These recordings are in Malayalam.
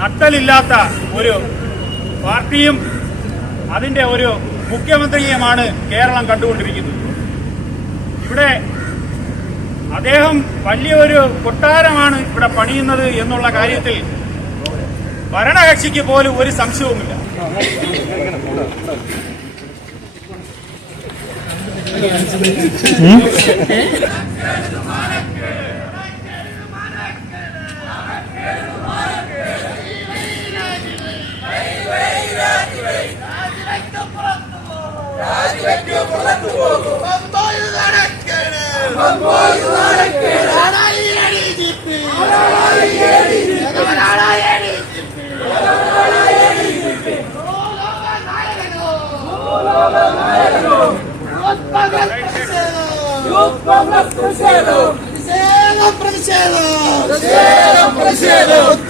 നട്ടലില്ലാത്ത ഒരു പാർട്ടിയും അതിന്റെ ഒരു മുഖ്യമന്ത്രിയുമാണ് കേരളം കണ്ടുകൊണ്ടിരിക്കുന്നത്. ഇവിടെ അദ്ദേഹം വലിയൊരു കൊട്ടാരമാണ് ഇവിടെ പണിയുന്നത് എന്നുള്ള കാര്യത്തിൽ ഭരണകക്ഷിക്ക് പോലും ഒരു സംശയവുമില്ല.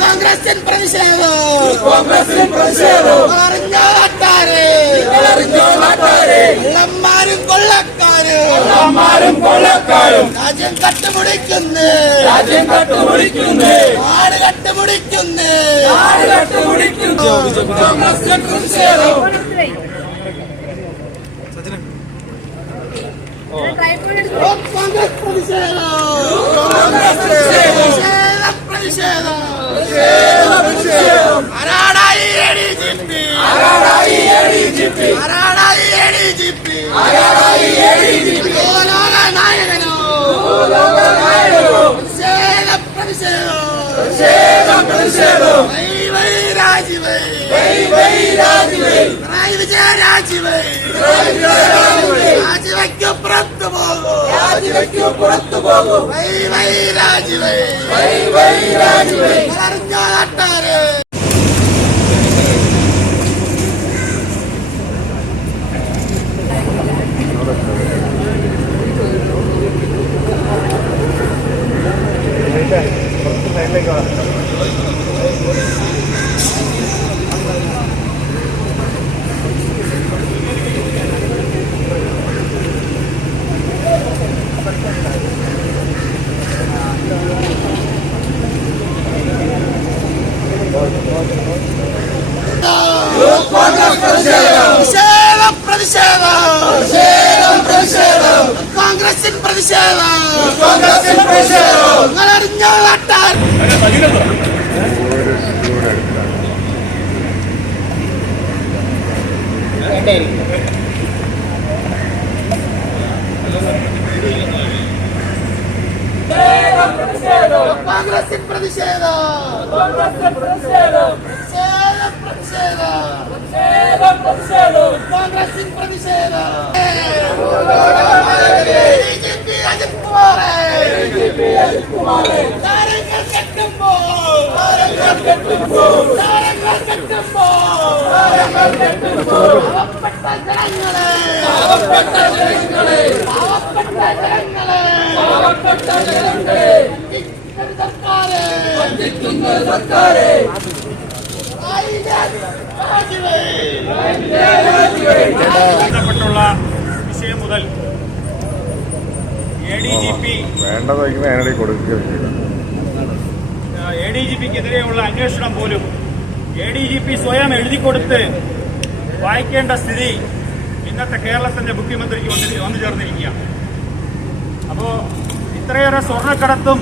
കോൺഗ്രസിൻ പ്രതിഷേധം കോൺഗ്രസിൻ പ്രതിഷേധം അറിഞ്ഞോട്ടാരെ കള്ളന്മാരും കൊള്ളക്കാരും അമ്മാരും കൊള്ളക്കാരും രാജ്യം കട്ടുമുടിക്കുന്നു രാജ്യം കട്ടുപിടിക്കുന്നു നാട് കട്ടുമുടിക്കുന്നു നാട് കട്ടുപിടിക്കുന്നു കോൺഗ്രസിന്റെ പ്രതിഷേധം കോൺഗ്രസ് പ്രതിഷേധം പ്രതിഷേധം ആരാടായി ADGP? ആരാടായി ADGP? ഭൂലോക നായകനോ? പ്രതിഷേധം, പ്രതിഷേധം. വൈ വൈ രാജിവൈ. പിണറായി വിജയ രാജിവൈ. രാജിവയ്ക്ക് പുറത്തു പോകും രാജിവെക്കൂ പുറത്തു പോകും വൈ വൈ രാജിവൈ വൈ വൈ രാജിവേ അറിഞ്ഞ കോൺഗ്രസിൻ പ്രതിഷേധം. കോൺഗ്രസിൻ പ്രതിഷേധം. നിങ്ങൾ അറിഞ്ഞ നാട്ടാർ കോൺഗ്രസിൻ പ്രതിഷേധം. കോൺഗ്രസിൻ പ്രതിഷേധം. കോൺഗ്രസിൻ പ്രതിഷേധം ബിജെപി അജിത് വേണ്ടത് വയ്ക്കുമ്പോൾ അതിനിടയിൽ കൊടുക്കുകയും ചെയ്യും എ ഡി ജി പിക്കെതിരെയുള്ള അന്വേഷണം പോലും. എ ഡി ജി പി സ്വയം എഴുതി കൊടുത്ത് വായിക്കേണ്ട സ്ഥിതി ഇന്നത്തെ കേരളത്തിന്റെ മുഖ്യമന്ത്രിക്ക് വന്ന് വന്നു ചേർന്നിരിക്കുകയാണ്. അപ്പോ ഇത്രയേറെ സ്വർണക്കടത്തും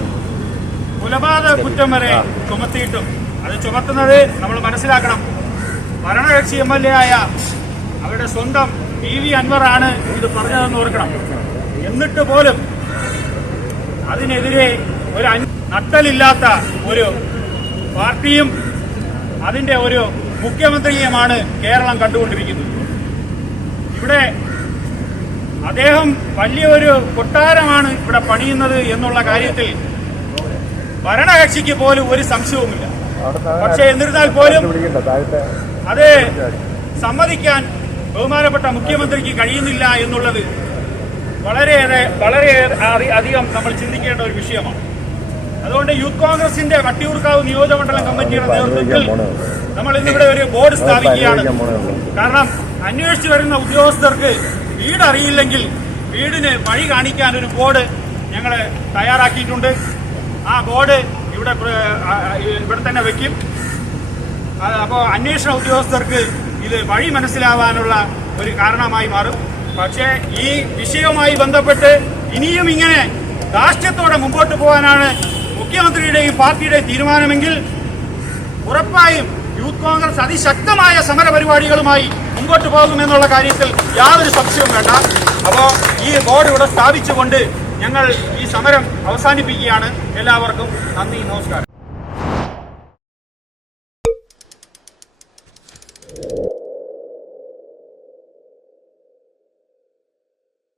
കൊലപാതക കുറ്റം വരെ ചുമത്തിയിട്ടും അത് ചുമത്തുന്നത് നമ്മൾ മനസ്സിലാക്കണം. ഭരണകക്ഷി എം എൽ എ ആയ അവരുടെ സ്വന്തം പി വി അൻവറാണ് ഇത് പറഞ്ഞതെന്ന് ഓർക്കണം. എന്നിട്ട് പോലും അതിനെതിരെ ഒരു നട്ടലില്ലാത്ത ഒരു പാർട്ടിയും അതിന്റെ ഒരു മുഖ്യമന്ത്രിയുമാണ് കേരളം കണ്ടുകൊണ്ടിരിക്കുന്നത്. ഇവിടെ അദ്ദേഹം വലിയൊരു കൊട്ടാരമാണ് ഇവിടെ പണിയുന്നത് എന്നുള്ള കാര്യത്തിൽ ഭരണകക്ഷിക്ക് പോലും ഒരു സംശയവുമില്ല. പക്ഷെ എന്നിരുന്നാൽ പോലും അത് സമ്മതിക്കാൻ ബഹുമാനപ്പെട്ട മുഖ്യമന്ത്രിക്ക് കഴിയുന്നില്ല എന്നുള്ളത് വളരെയേറെ വളരെയേറെ അധികം നമ്മൾ ചിന്തിക്കേണ്ട ഒരു വിഷയമാണ്. അതുകൊണ്ട് യൂത്ത് കോൺഗ്രസിന്റെ വട്ടിയൂർക്കാവ് നിയോജകമണ്ഡലം കമ്മിറ്റിയുടെ നേതൃത്വത്തിൽ നമ്മൾ ഇന്നിവിടെ ഒരു ബോർഡ് സ്ഥാപിക്കുകയാണ്. കാരണം അന്വേഷിച്ചു വരുന്ന ഉദ്യോഗസ്ഥർക്ക് വീട് അറിയില്ലെങ്കിൽ വീടിന് വഴി കാണിക്കാൻ ഒരു ബോർഡ് ഞങ്ങൾ തയ്യാറാക്കിയിട്ടുണ്ട്. ആ ബോർഡ് ഇവിടെ ഇവിടെ തന്നെ വെക്കും. അപ്പോൾ അന്വേഷണ ഉദ്യോഗസ്ഥർക്ക് ഇത് വഴി മനസ്സിലാവാനുള്ള ഒരു കാരണമായി മാറും. പക്ഷേ ഈ വിഷയവുമായി ബന്ധപ്പെട്ട് ഇനിയും ഇങ്ങനെ ധാർഷ്ട്യത്തോടെ മുമ്പോട്ട് പോകാനാണ് മുഖ്യമന്ത്രിയുടെയും പാർട്ടിയുടെയും തീരുമാനമെങ്കിൽ ഉറപ്പായും യൂത്ത് കോൺഗ്രസ് അതിശക്തമായ സമര പരിപാടികളുമായി മുമ്പോട്ട് പോകുമെന്നുള്ള കാര്യത്തിൽ യാതൊരു സംശയവും വേണ്ട. അപ്പോൾ ഈ ബോർഡ് ഇവിടെ സ്ഥാപിച്ചുകൊണ്ട് ഞങ്ങൾ ഈ സമരം അവസാനിപ്പിക്കുകയാണ്. എല്ലാവർക്കും നന്ദി നമസ്കാരം.